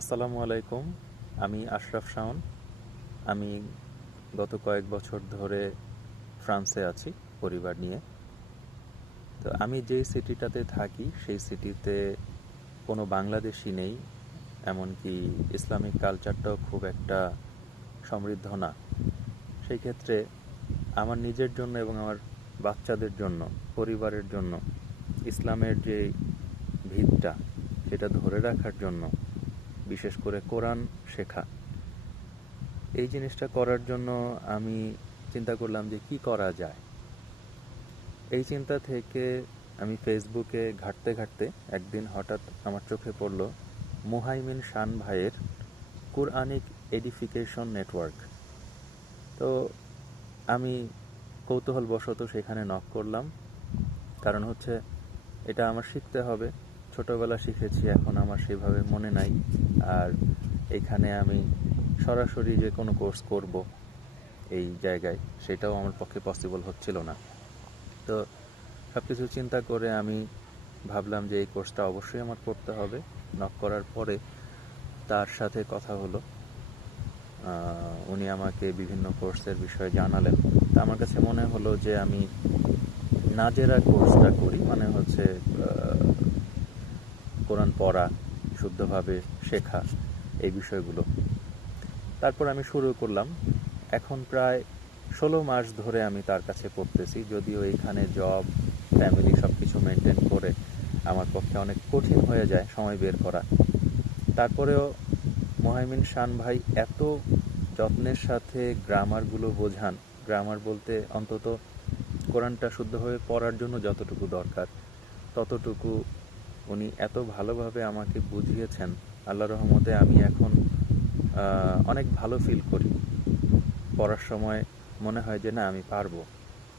আসসালামু আলাইকুম। আমি আশরাফ শাওন। আমি গত কয়েক বছর ধরে ফ্রান্সে আছি পরিবার নিয়ে। তো আমি যেই সিটিটাতে থাকি সেই সিটিতে কোনো বাংলাদেশি নেই, এমনকি ইসলামিক কালচারটাও খুব একটা সমৃদ্ধ না। সেই ক্ষেত্রে আমার নিজের জন্য এবং আমার বাচ্চাদের জন্য, পরিবারের জন্য ইসলামের যে ভিতটা সেটা ধরে রাখার জন্য বিশেষ করে কোরআন শেখা, এই জিনিসটা করার জন্য আমি চিন্তা করলাম যে কি করা যায়। এই চিন্তা থেকে আমি ফেসবুকে ঘাঁটতে ঘাঁটতে একদিন হঠাৎ আমার চোখে পড়ল মুহাইমিন শান ভাইয়ের কুরআনিক এডিফিকেশন নেটওয়ার্ক। তো আমি কৌতূহলবশত সেখানে নক করলাম, কারণ হচ্ছে এটা আমার শিখতে হবে। ছোটবেলা শিখেছি, এখন আমার সেভাবে মনে নাই। আর এখানে আমি সরাসরি যে কোনো কোর্স করব এই জায়গায়, সেটাও আমার পক্ষে পসিবল হচ্ছিল না। তো সব কিছু চিন্তা করে আমি ভাবলাম যে এই কোর্সটা অবশ্যই আমার করতে হবে। নক করার পরে তার সাথে কথা হলো, উনি আমাকে বিভিন্ন কোর্সের বিষয়ে জানালেন। তা আমার কাছে মনে হলো যে আমি নাজেরা কোর্সটা করি, মানে হচ্ছে কোরআন পড়া, শুদ্ধভাবে শেখা, এই বিষয়গুলো। তারপর আমি শুরু করলাম। এখন প্রায় 16 মাস ধরে আমি তার কাছে পড়তেছি, যদিও এইখানে জব, ফ্যামিলি সব কিছু মেনটেন করে আমার পক্ষে অনেক কঠিন হয়ে যায় সময় বের করা। তারপরেও মুহাইমিন শান ভাই এত যত্নের সাথে গ্রামারগুলো বোঝান। গ্রামার বলতে অন্তত কোরআনটা শুদ্ধভাবে পড়ার জন্য যতটুকু দরকার ততটুকু উনি এত ভালোভাবে আমাকে বুঝিয়েছেন। আল্লাহর রহমতে আমি এখন অনেক ভালো ফিল করি। পড়ার সময় মনে হয় যে না, আমি পারবো।